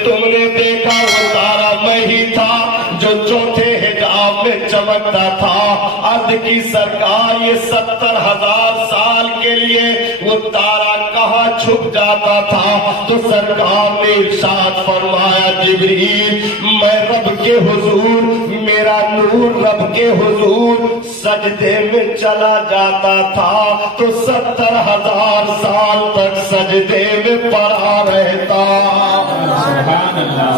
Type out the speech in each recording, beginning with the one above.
तुमने देखा वो तारा मैं ही था जो चौथे हिजाब में चमकता था। अर्ध की सरकार ये 70,000 साल के लिए वो तारा कहाँ छुप जाता था। तो सरकार ने इरशाद फरमाया, जिब्रील मैं रब के हुजूर, मेरा नूर रब के हुजूर सजदे में चला जाता था तो 70,000 साल तक सजदे में पड़ा रहता।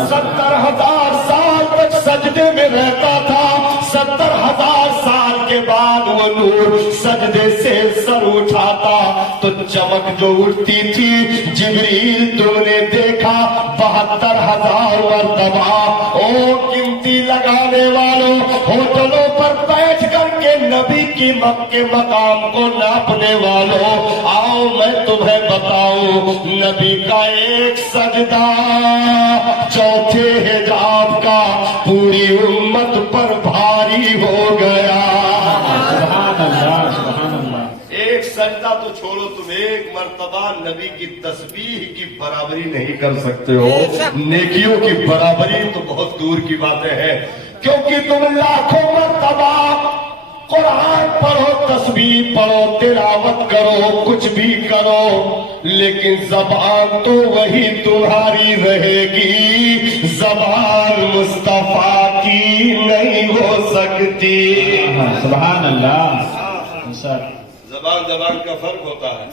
70,000 साल तक सजदे में रहता था। 70,000 साल के बाद वो नूर सजदे से सर उठाता तो चमक जो उठती थी, जिब्रील तुमने देखा 72,000 मरतबा। ओ कीमती लगाने वालों, होटलों पर बैठ करके नबी की के मकाम को नापने वालों, आओ मैं तुम्हें बताऊं, नबी का एक सजदा चौथे हिजाब का पूरी उम्मत पर भारी हो गया। एक सजदा तो छोड़ो, तुम एक मर्तबा नबी की तस्बीह की बराबरी नहीं कर सकते हो। नेकियों की बराबरी तो बहुत दूर की बातें हैं, क्योंकि तुम लाखों मर्तबा कुरान पढ़ो, तस्बीह पढ़ो, तिलावत करो, कुछ भी करो, लेकिन जबान तो वही तुम्हारी रहेगी। जबान मुस्तफा की नहीं हो सकती। सुभान अल्लाह। जबान का फर्क होता है।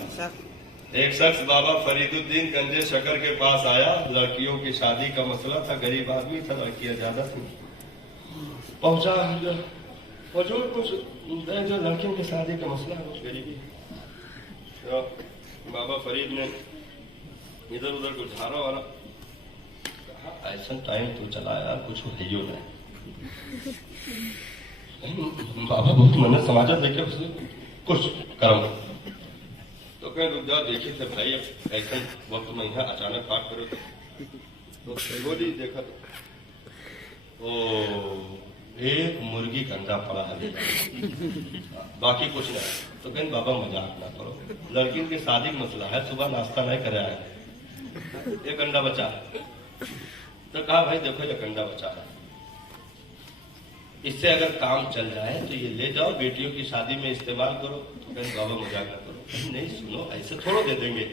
एक शख्स बाबा फरीदुद्दीन गंजे शकर के पास आया, लड़कियों की शादी का मसला था, गरीब आदमी था, लड़कियां ज्यादा थी। पहुंचा हुजूर कुछ जो लड़कियों की शादी का मसला है, कुछ गरीबी। तो बाबा फरीद ने इधर उधर कुछ झाड़ा वाला, ऐसा टाइम तो चला यार, कुछ है यो नहीं। बाबा बहुत मन समाचार देखे, उसने कुछ कर्म तो कहीं रुक जाओ, देखे थे भाई अब ऐसा वक्त में यहाँ अचानक पाठ करो तो बोली देखा तो एक मुर्गी का अंडा पड़ा है, बाकी कुछ नहीं। तो कहीं बाबा मजाक ना करो, लड़की के शादी का मसला है, सुबह नाश्ता नहीं करे आए, एक अंडा बचा है। तो कहा भाई देखो एक अंडा बचा है, इससे अगर काम चल जाए तो ये ले जाओ, बेटियों की शादी में इस्तेमाल करो। तो कहीं बाबा मजाक ना करो, नहीं सुनो ऐसे थोड़ा दे देंगे।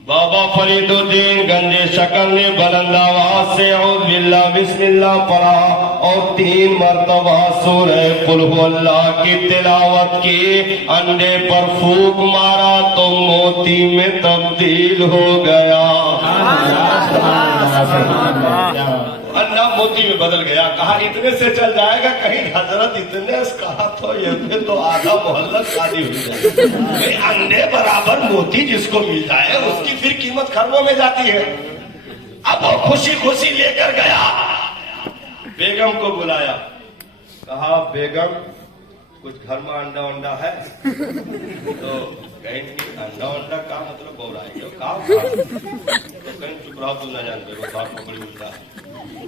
बाबा फरीदुद्दीन गंजे शक्ल ने बुलंद आवाज से औज़ बिल्लाह बिस्मिल्लाह पढ़ा और 3 मरतबा सूरह कुल हुवल्लाह की तिलावत की। अंडे पर फूंक मारा तो मोती में तब्दील हो गया। अंडा मोती में बदल गया। कहा इतने से चल जाएगा, कहीं हजरत इतने से कहा तो ये तो आधा मोहल्ला शादी हो जाए। अंडे बराबर मोती जिसको मिल जाए उसकी फिर कीमत खरबों में जाती है। अब वो खुशी खुशी लेकर गया, बेगम को बुलाया, कहा बेगम कुछ घर में अंडा वंडा है? तो कहेंगे अंडा वंडा का मतलब बोराएंगे तो कहीं चुप रहो, तू ना जानते वो बात पकड़ी उल्टा।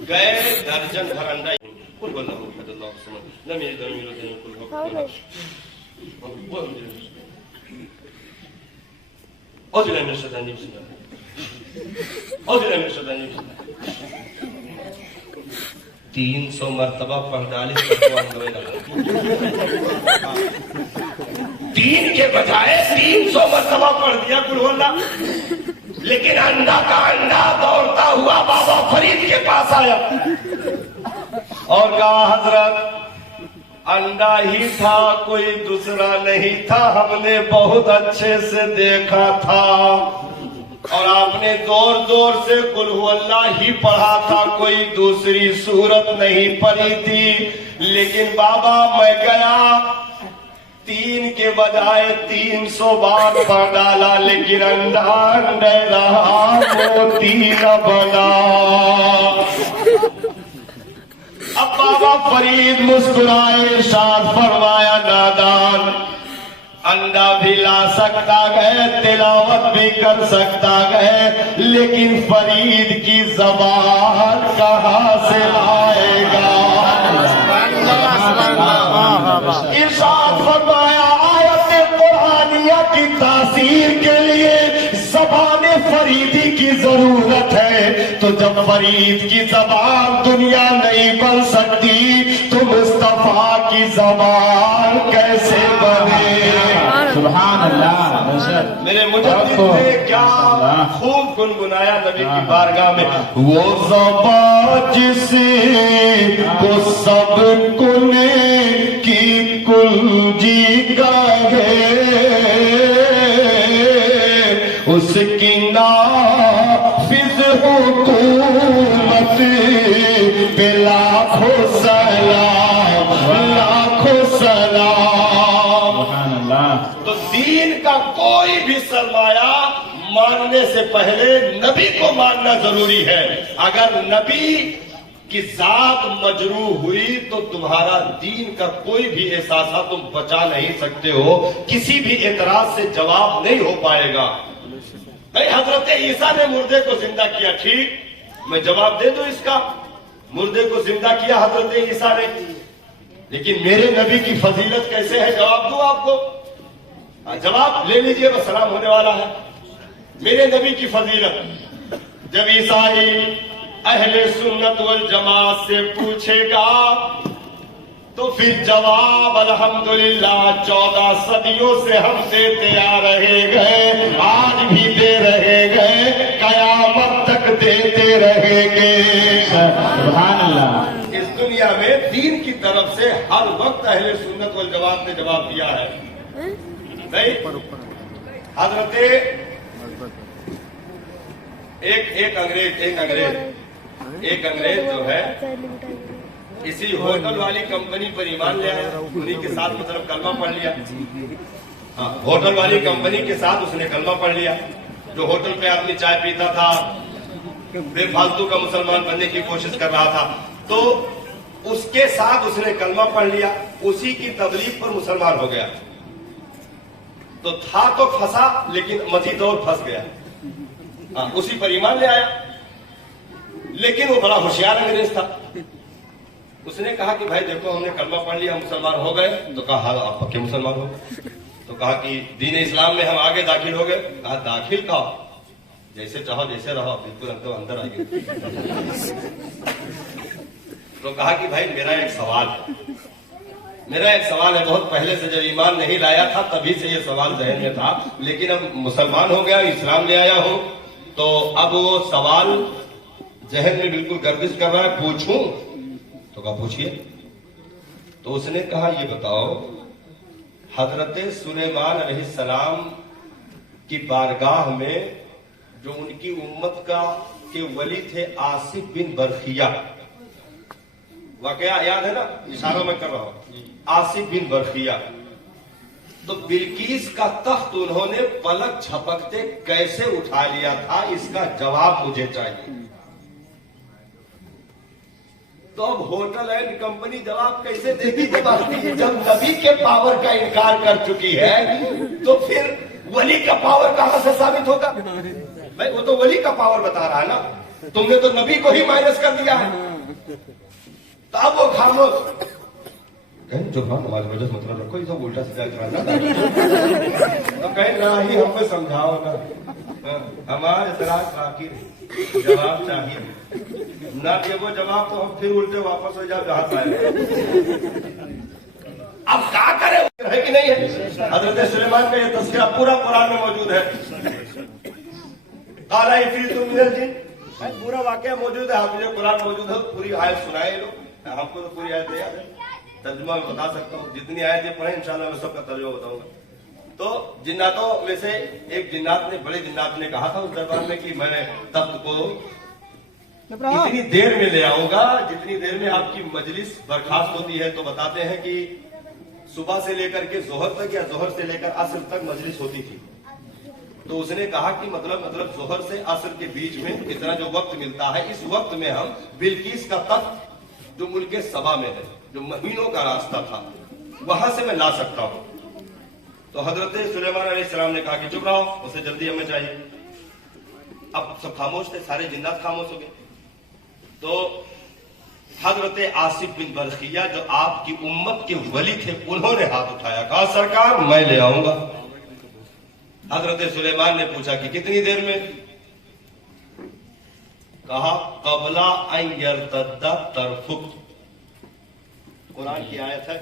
गए दर्जन भर अंडा तीन 300 मरतबा पढ़ डाली, 3 के बजाय 300 मरतबा पढ़ दिया कुल। लेकिन अंडा का अंडा दौड़ता हुआ बाबा फरीद के पास आया और कहा हजरत अंडा ही था, कोई दूसरा नहीं था, हमने बहुत अच्छे से देखा था और आपने जोर जोर से कुल हुवल्लाह ही पढ़ा था, कोई दूसरी सूरत नहीं पढ़ी थी। लेकिन बाबा मैं गया 3 के बजाय 300 बार पढ़ डाला, लेकिन अंडा अंडे रहा, मोती न बना। अब बाबा फरीद मुस्कुराए, इरशाद फरमाया नादान, अंडा भी ला सकता है, तिलावत भी कर सकता है, लेकिन फरीद की जबान कहाँ से लाएगा? इरशाद फरमाया आयत कुरानिया की तासीर के लिए फरीदी की जरूरत है। तो जब फरीद की जबान दुनिया नहीं बन सकती तो मुस्तफा की जबान कैसे बने। सुभान अल्लाह। मेरे मुजद्दिद ने क्या खूब गुनगुनाया नबी की बारगाह में। वो ज़बान जिसे को सब कुल की कुंजी का है, उसकी नाफिज हुकूमत पे लाखों सलाम, लाखों सलाम। तो दीन का कोई भी सरमाया मानने से पहले नबी को मानना जरूरी है। अगर नबी की जात मजरूह हुई तो तुम्हारा दीन का कोई भी एहसास तुम बचा नहीं सकते हो, किसी भी एतराज से जवाब नहीं हो पाएगा। भाई हजरत ईसा ने मुर्दे को जिंदा किया, ठीक, मैं जवाब दे दूं इसका, मुर्दे को जिंदा किया हजरत ईसा ने, लेकिन मेरे नबी की फजीलत कैसे है जवाब दूं आपको? जवाब ले लीजिए, बस सलाम होने वाला है। मेरे नबी की फजीलत जब ईसाई अहले सुन्नत वल जमात से पूछेगा तो फिर जवाब अल्हम्दुलिल्लाह 14 सदियों से हम देते आ रहे गए, आज भी दे रहे गए, कयामत तक देते रहेंगे। सुभान अल्लाह। इस दुनिया में दीन की तरफ से हर वक्त अहले सुन्नत वल जमात ने जवाब दिया है। नहीं, हजरते एक अंग्रेज जो है इसी होटल वाली कंपनी पर ईमान ले आया, उन्हीं के साथ मतलब कलमा पढ़ लिया। हाँ, होटल वाली कंपनी के साथ उसने कलमा पढ़ लिया। जो होटल पे आदमी चाय पीता था, बेफालतू का मुसलमान बनने की कोशिश कर रहा था, तो उसके साथ उसने कलमा पढ़ लिया, उसी की तबलीग पर मुसलमान हो गया। तो था तो फंसा, लेकिन मजीद और फंस गया। हाँ, उसी पर ईमान ले आया, लेकिन वो बड़ा होशियार अंग्रेज था। उसने कहा कि भाई देखो हमने कलमा पढ़ लिया, मुसलमान हो गए। तो कहा हाँ आप पक्के मुसलमान हो गए। तो कहा कि दीन इस्लाम में हम आगे दाखिल हो गए। कहा दाखिल का जैसे चाहो जैसे रहो, बिल्कुल हमको अंदर आइए। तो कहा कि भाई मेरा एक सवाल है, बहुत पहले से जब ईमान नहीं लाया था तभी से ये सवाल जहन में था, लेकिन अब मुसलमान हो गया, इस्लाम ले आया हो, तो अब वो सवाल जहन में बिल्कुल गर्दिश कर रहा है, पूछूं? तो कहा पूछिए। तो उसने कहा ये बताओ, हजरत सुलेमान अलैहिस्सलाम की बारगाह में जो उनकी उम्मत के वली थे आसिफ बिन बरखिया, वाकया याद है ना, इशारों में कर रहा हूं, आसिफ बिन बरखिया, तो बिल्कीस का तख्त उन्होंने पलक झपकते कैसे उठा लिया था, इसका जवाब मुझे चाहिए। तो अब होटल एंड कंपनी जवाब कैसे देगी? जब नबी के पावर का इनकार कर चुकी है तो फिर वली का पावर कहां से साबित होगा? भाई वो तो वली का पावर बता रहा है ना, तुमने तो नबी को ही माइनस कर दिया है। तो अब वो खामोश, जो हमारे वजह मतलब रखो, ये सब उल्टा सीधा करना। तो कहीं ना ही हमको समझाओ ना, हमारे इतराज आखिर जवाब चाहिए ना, कि वो जवाब तो हम फिर उल्टे वापस हो जाओ जहां से आए। अब क्या करे, है कि नहीं है? हजरत सुलेमान का ये तस्करा पूरा कुरान में मौजूद है। काला इफरीत मिनल जिन, पूरा वाकया मौजूद है, हाफिज़ कुरान मौजूद है, पूरी आयत सुनाए लोग। हमको तो पूरी आयत याद है, तर्जुमा मैं बता सकता हूँ, जितनी आयतें पढ़े इंशाल्लाह मैं सबका तर्जुमा बताऊंगा। तो जिन्नातों में से एक जिन्नात ने, बड़े जिन्नात ने कहा था उस दरबार में कि मैं तख्त को इतनी देर में ले आऊंगा जितनी देर में आपकी मजलिस बर्खास्त होती है। तो बताते हैं कि सुबह से लेकर के जोहर तक या जोहर से लेकर असर तक मजलिस होती थी। तो उसने कहा कि मतलब जोहर से असर के बीच में इतना जो वक्त मिलता है, इस वक्त में हम बिल्कीस का तख्त जो मुल्के सबा में है, जो महीनों का रास्ता था, वहां से मैं ला सकता हूं। तो हजरत सुलेमान अलैहिस्सलाम ने कहा कि चुप रहो, उसे जल्दी हमें चाहिए। अब सब खामोश थे, सारे जिन्नात खामोश हो गए। तो हजरत आसिफ बिन बरखिया जो आपकी उम्मत के वली थे, उन्होंने हाथ उठाया, कहा सरकार मैं ले आऊंगा। हजरत सुलेमान ने पूछा कि कितनी देर में? कहा कबला अन यर्तद्दा तरफुक, कुरान की आयत है।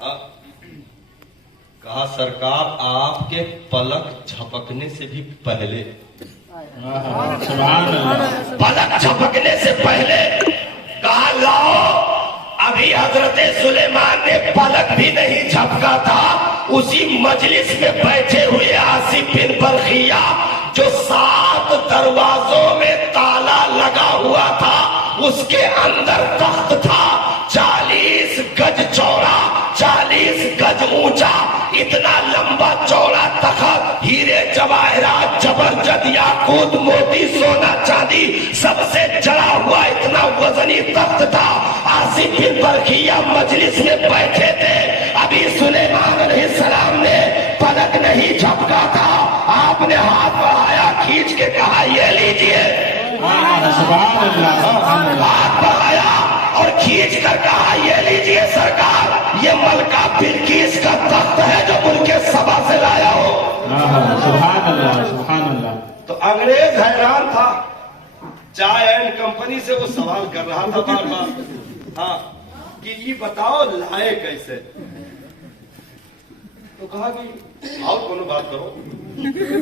हाँ? कहा सरकार आपके पलक झपकने से भी पहले, सुभान अल्लाह, पलक झपकने से पहले कहा लाओ, अभी हजरत सुलेमान ने पलक भी नहीं झपका था, उसी मजलिस में बैठे हुए आसिफ बिन बरखिया जो 7 दरवाजों में ताला लगा हुआ था, उसके अंदर तख्त था 40 गज चौड़ा, 40 गज ऊंचा, इतना लंबा चौड़ा तख्त, हीरे जवाहरात जबरदस्त याकूत मोती सोना चांदी सबसे जड़ा हुआ इतना वजनी तख्त था। आसिफ बिन बरखिया मजलिस में बैठे थे, अभी सुलेमान अलैहिस्सलाम ने पलक नहीं झपका था, आपने हाथ बढ़ाया, खींच के कहा ये लीजिए, सुभान अल्लाह, हाथ बढ़ाया और खींच कर कहा ये लीजिए सरकार, ये मलका बिल्किस का तख्त है जो मुल्के सबा से लाया हो। सुभान अल्लाह, सुभान अल्लाह। तो अंग्रेज हैरान था, चाय एंड कंपनी से वो सवाल कर रहा था बार बार, हाँ, कि ये बताओ लाए कैसे। तो कहा कि और कोनो बात करो,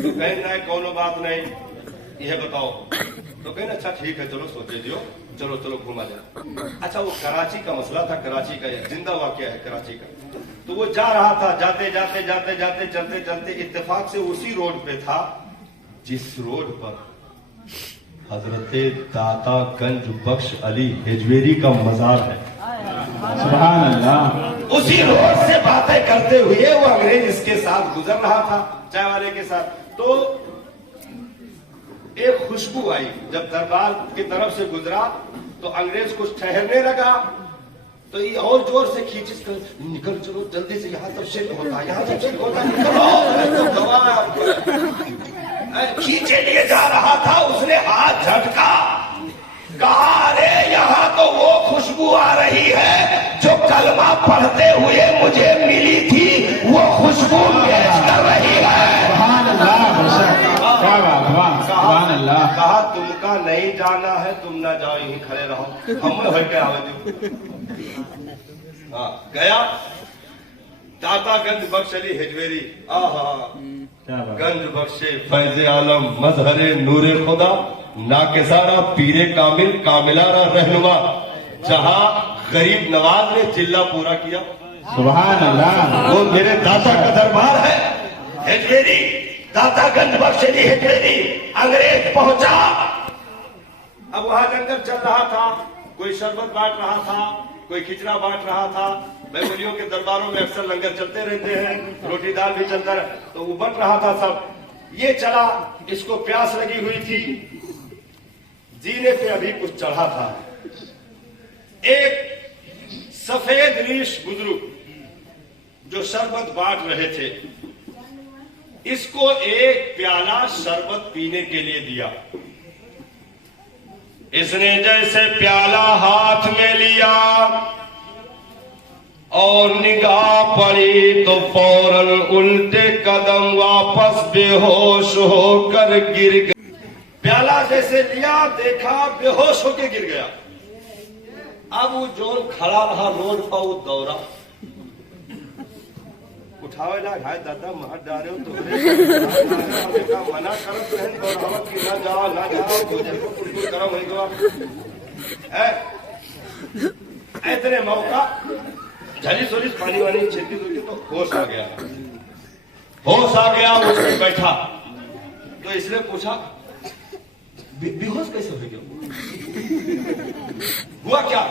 तो कहीं नहीं कोनो बात नहीं, यह बताओ। तो कहीं अच्छा ठीक है, चलो सोचे दियो, चलो चलो घुमा देना। अच्छा वो कराची का मसला था, कराची का जिंदा वाकया है कराची का। तो वो जा रहा था, जाते जाते जाते जाते चलते चलते इत्तेफाक से उसी रोड पे था जिस रोड पर हजरत दाता गंज बख्श अली हिजवेरी का मजार है। सुभान अल्लाह। उसी रोड से बातें करते हुए वो अंग्रेज इसके साथ गुजर रहा था, चाय वाले के साथ। तो एक खुशबू आई, जब दरबार की तरफ से गुजरा तो अंग्रेज कुछ ठहरने लगा, तो ये और जोर से खींच कर निकल चलो जल्दी से, यहाँ तफसील होता है, यहाँ तफसील होता है, खींचे लिए जा रहा था। उसने हाथ झटका, कहा अरे यहाँ तो वो खुशबू आ रही है जो कलमा पढ़ते हुए मुझे मिली थी, वो खुशबू पेश कर रही है। सुभान अल्लाह, क्या बात, वाह, सुभान अल्लाह। कहा तुमका नहीं जाना है, तुम ना जाओ, यहीं खड़े रहो, हम हो गया गया दाता गंज बख्श अली हिजवेरी, गंज बख्शे फैज आलम मजहरे नूरे खुदा, नाकिसारा पीरे कामिल कामिलारा रहनुमा, जहां गरीब नवाज ने चिल्ला पूरा किया। सुभान अल्लाह। वो मेरे दाता का दरबार है हिजवेरी, दाता गंज बख्श अली हिजवेरी। अंग्रेज पहुंचा, अब वहां लंगर चल रहा था, कोई शरबत बांट रहा था, कोई खिचड़ा बांट रहा था। मेमोरियों के दरबारों में अक्सर लंगर चलते रहते हैं, रोटी दाल भी चलता रहा, तो वो बंट रहा था सब। ये चला, इसको प्यास लगी हुई थी, जीने पे अभी कुछ चढ़ा था। एक सफेद रीश बुजुर्ग जो शरबत बांट रहे थे, इसको एक प्याला शरबत पीने के लिए दिया। इसने जैसे प्याला हाथ में लिया और निगाह पड़ी तो फौरन उल्टे कदम वापस बेहोश होकर गिर गया। प्याला जैसे लिया, देखा बेहोश होकर गिर गया। अब वो जो खड़ा रहा रोड पर, वो दौड़ा, उठावे ला घाय दादा मार डारे हो तो मना करत रहन दौड़ावत की ना जाओ ना जाओ, भोजन को कुरकुर गरम हो गया। इतने मौका झली सोलिस पानी वानी छिड़की दुखी तो होश आ गया, होश आ गया। उसने बैठा तो इसने पूछा बेहोश कैसे हो गया, हुआ क्या?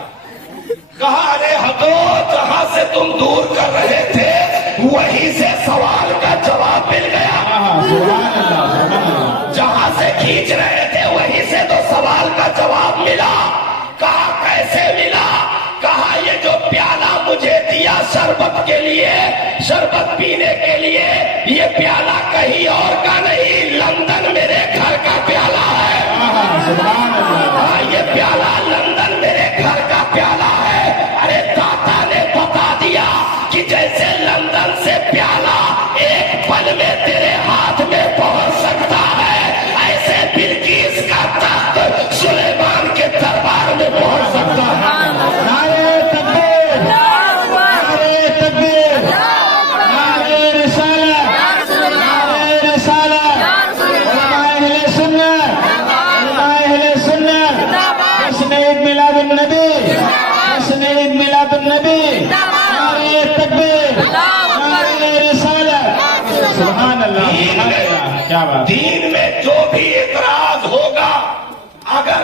कहा अरे हटो, जहां से तुम दूर कर रहे थे वहीं से सवाल का जवाब मिल गया। जहां से खींच रहे थे वहीं से तो सवाल का जवाब मिला। कहा कैसे मिला? कहा ये जो प्याला मुझे दिया शरबत के लिए, शरबत पीने के लिए, ये प्याला कहीं और का नहीं, लंदन मेरे घर का प्याला है। ये प्याला लंदन मेरे घर का प्याला है। अरे दाता ने बता दिया कि जैसे लंदन से प्याला एक पल में तेरे हाथ में पहुंच सकता है, ऐसे बिल्किस का तख्त सुलेमान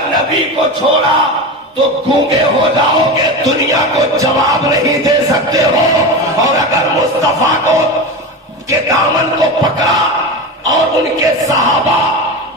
नबी को छोड़ा तो गूंगे हो जाओगे, दुनिया को जवाब नहीं दे सकते हो। और अगर मुस्तफा को के दामन को पकड़ा और उनके सहाबा,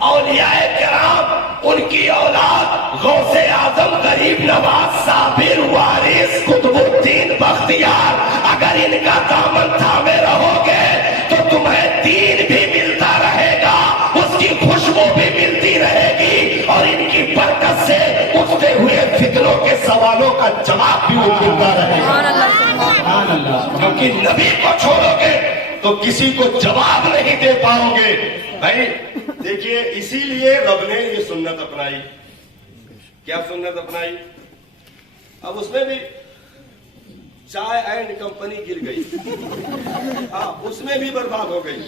औलियाए किराम, उनकी औलाद, गौसे आजम, गरीब नवाज, साबिर, वारिस, कुतुबुद्दीन, बख्तियार, अगर इनका दामन थामे रहोगे तो तुम्हें दीन भी मिलता रहेगा, उसकी खुशबू भी मिलती रहेगी और इनकी बरकत से उठते हुए फिक्रों के सवालों का जवाब भी मिलता रहेगा। क्योंकि नबी को छोड़ोगे तो किसी को जवाब नहीं दे पाओगे। भाई देखिए, इसीलिए रब ने ये सुन्नत अपनाई। क्या सुन्नत अपनाई? अब उसमें भी चाय एंड कंपनी गिर गई, हाँ उसमें भी बर्बाद हो गई।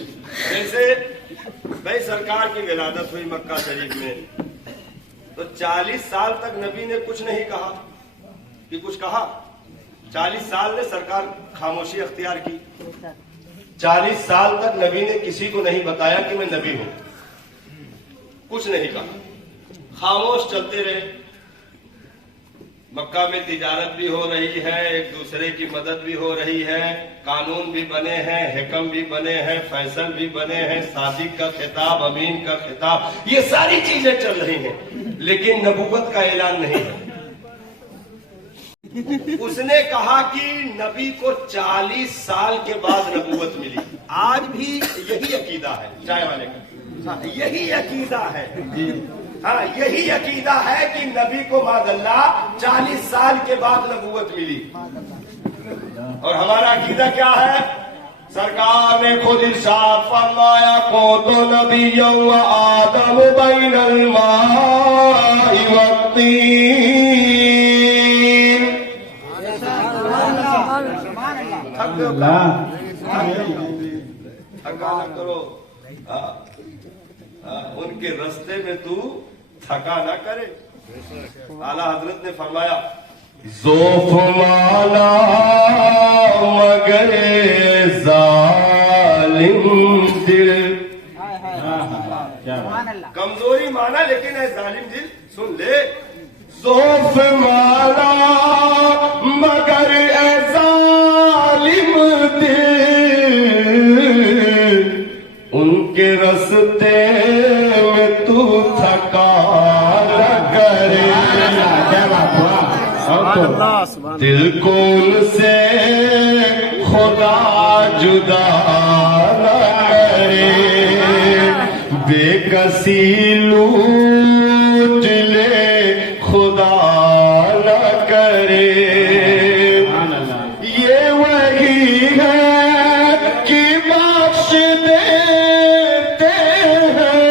जैसे भाई सरकार की विलादत हुई मक्का शरीफ में, तो 40 साल तक नबी ने कुछ नहीं कहा कि कुछ कहा। 40 साल ने सरकार खामोशी अख्तियार की। 40 साल तक नबी ने किसी को नहीं बताया कि मैं नबी हूं, कुछ नहीं कहा, खामोश चलते रहे। मक्का में तिजारत भी हो रही है, एक दूसरे की मदद भी हो रही है, कानून भी बने हैं, हिकम भी बने हैं, फैसल भी बने हैं, सादिक का खिताब, अमीन का खिताब, ये सारी चीजें चल रही हैं, लेकिन नबूवत का ऐलान नहीं है। उसने कहा कि नबी को 40 साल के बाद नबूवत मिली। आज भी यही अकीदा है चाय वाले का, यही अकीदा है, हाँ यही अकीदा है कि नबी को मादल्ला 40 साल के बाद नबूवत मिली। और हमारा अकीदा क्या है? सरकार ने खुद इरशाद फरमाया, को तो नबी आदम बैनल माई वत्तीन। थका न करो, उनके रास्ते में तू थका ना करे। आला हजरत ने फरमाया, ज़ोफ़ वाला मगर जालिम दिल। कमजोरी माना लेकिन है जालिम दिल। सुन ले, ज़ोफ़ वाला मगर जालिम दिल, उनके रास्ते में तू थका न करे। दिल को उनसे खुदा जुदा न करे, बेकसी लूट ले खुदा न करे। ये वही है कि बख्श देते हैं,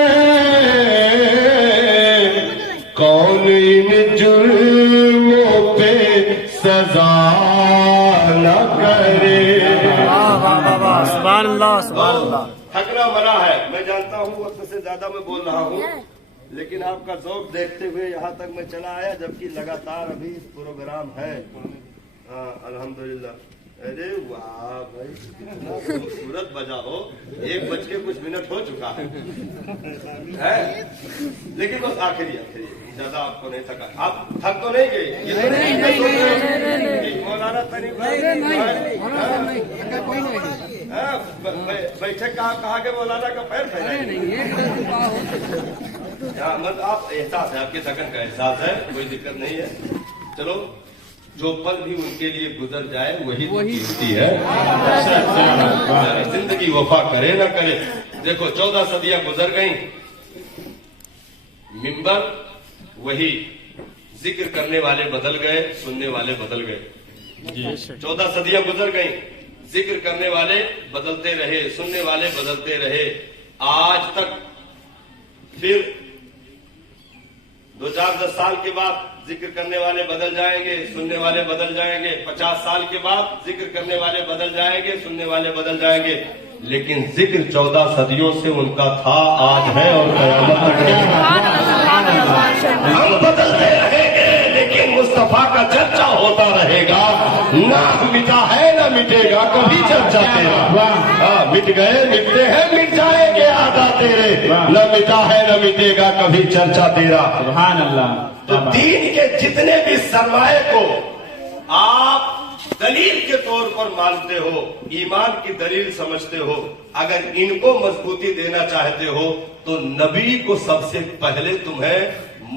कौन इन जुर्मों पे सजा न करे। थकना मरा है, मैं जानता हूँ वक्त से ज्यादा मैं बोल रहा हूँ, लेकिन आपका ज़ौक़ देखते हुए यहाँ तक मैं चला आया, जबकि लगातार अभी प्रोग्राम है। हाँ अल्हम्दुलिल्लाह। अरे वाह भाई, कितना खूबसूरत बजा हो। 1:00 हो चुका है? लेकिन बस आखिरी ज्यादा आपको नहीं थका। आप थक तो नहीं गए? मौलाना तनी बैठे कहा के मौलाना का पैर फैलाए। मतलब आप एहसास है, आपके थकन का एहसास है, कोई दिक्कत नहीं है। चलो, जो पल भी उनके लिए गुजर जाए वही कीमती है। जिंदगी वफा करे ना करे। देखो 14 सदियां गुजर गई, मिंबर वही, जिक्र करने वाले बदल गए, सुनने वाले बदल गए। 14 सदियां गुजर गई, जिक्र करने वाले बदलते रहे, सुनने वाले बदलते रहे। आज तक फिर 2-4-10 साल के बाद जिक्र करने वाले बदल जाएंगे, सुनने वाले बदल जाएंगे। 50 साल के बाद जिक्र करने वाले बदल जाएंगे, सुनने वाले बदल जाएंगे। लेकिन जिक्र 14 सदियों से उनका था, आज है और कयामत तक हम बदलते रहेंगे, लेकिन मुस्तफा का चर्चा होता रहेगा। ना मिटा है ना मिटा मिटेगा कभी चर्चा तेरा। वाह। हाँ, मिट गए मिटते हैं मिट जाएंगे आदा तेरे, वाह। न मिटा है न मिटेगा कभी चर्चा तेरा। सुभान अल्लाह। तो दीन के जितने भी सरमाए को आप दलील के तौर पर मानते हो, ईमान की दलील समझते हो, अगर इनको मजबूती देना चाहते हो तो नबी को सबसे पहले तुम्हें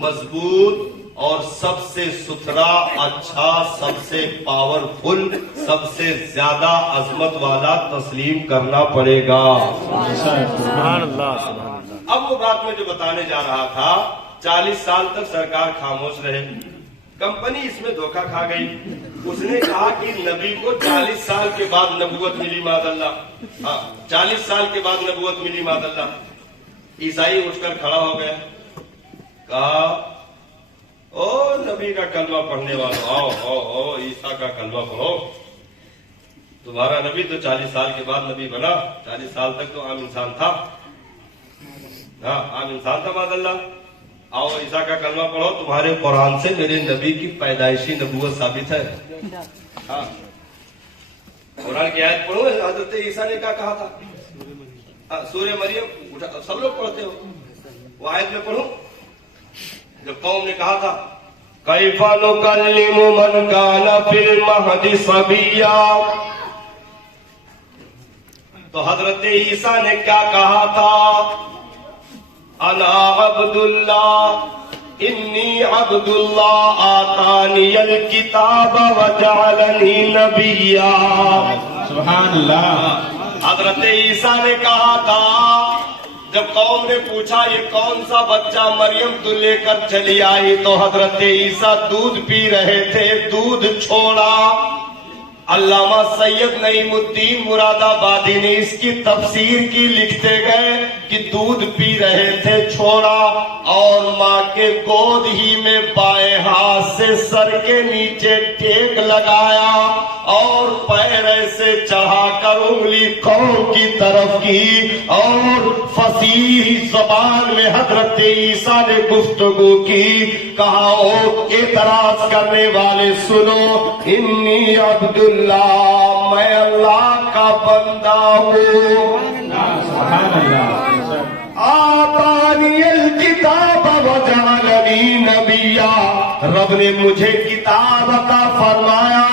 मजबूत और सबसे सुथरा, अच्छा, सबसे पावरफुल, सबसे ज्यादा अजमत वाला तस्लीम करना पड़ेगा। अब वो बात मैं जो बताने जा रहा था, 40 साल तक सरकार खामोश रहे, कंपनी इसमें धोखा खा गई। उसने कहा कि नबी को 40 साल के बाद नबूवत मिली मादल्ला। हाँ, 40 साल के बाद नबूवत मिली मादल्ला। ईसाई उठकर खड़ा हो गया, कहा ओ नबी का कलमा पढ़ने वालों, आओ आओ आओ ईसा का कलमा पढ़ो। तुम्हारा नबी तो 40 साल के बाद नबी बना, 40 साल तक तो आम इंसान था। हाँ, आम इंसान था मादल्ला। आओ ईसा का कलमा पढ़ो, तुम्हारे कुरान से मेरे नबी की पैदाइशी नबूवत साबित है। हाँ, कुरान की आयत पढ़ो, हजरत ईसा ने क्या कहा था। हाँ, सूर्य मरियम उठा, सब लोग पढ़ते हो, वो आयत में पढ़ो। जब कौम ने कहा था कैफा नुकल्लिमु मन काना फिल महदी सबिया, तो हजरत ईसा ने क्या कहा था, अना अब्दुल्ला इन्नी अब्दुल्ला आतानियल किताब व जअलनी नबिया। सुभान अल्लाह। हजरत ईसा ने कहा था, जब कौम ने पूछा ये कौन सा बच्चा मरियम तू लेकर चली आई, तो हजरत ईसा दूध पी रहे थे, दूध छोड़ा। अल्लामा सैयद नईमुद्दीन मुरादाबादी ने इसकी तफसीर की, लिखते गए कि दूध पी रहे थे, छोड़ा और माँ के गोद ही में बाएं हाथ से सर के नीचे टेक लगाया और पैर ऐसे चढ़ाकर उंगली कौम की तरफ की और फसीह जबान में हजरत ईसा ने गुफ्तगू की। कहा ओ एतराज करने वाले सुनो, इन्नी अब्दुल्ला, मैं अल्लाह का बंदा हूँ। आतानियल किताब व जअलनी नबिया, रब ने मुझे किताब अता फरमाया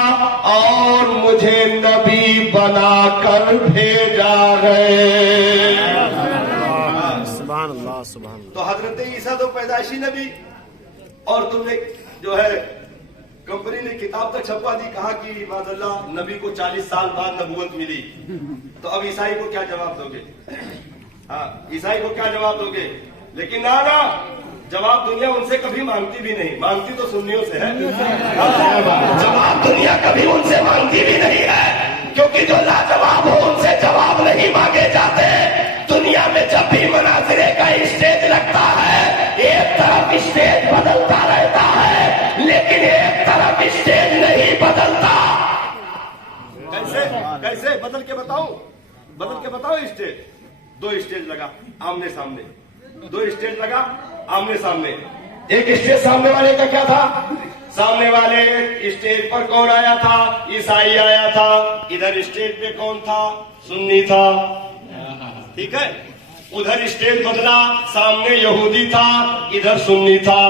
और मुझे नबी बनाकर भेजा है। तो हजरत ईसा तो पैदाइशी नबी, और तुमने जो है कंपनी ने किताब तक छपवा दी, कहा कि मादल्ला नबी को 40 साल बाद नबूवत मिली। तो अब ईसाई को क्या जवाब दोगे। हाँ, ईसाई को क्या जवाब दोगे। लेकिन ना ना, जवाब दुनिया उनसे कभी मांगती भी नहीं, मांगती तो सुन्नियों से है। जवाब दुनिया कभी उनसे मांगती भी नहीं है, क्योंकि जो लाजवाब हो उनसे जवाब नहीं मांगे जाते। दुनिया में जब भी मनाजिरे का स्टेज लगता है, एक तरफ स्टेज बदलता रहता है, लेकिन एक तरफ स्टेज नहीं बदलता। कैसे कैसे बदल के बताओ, बदल के बताओ। स्टेज, 2 स्टेज लगा आमने सामने, 2 स्टेज लगा आमने सामने। एक स्टेज सामने वाले का क्या था, सामने वाले स्टेज पर कौन आया था, ईसाई आया था। इधर स्टेज पे कौन था, सुन्नी था। ठीक है, उधर स्टेज बदला, सामने यहूदी था, इधर सुन्नी था।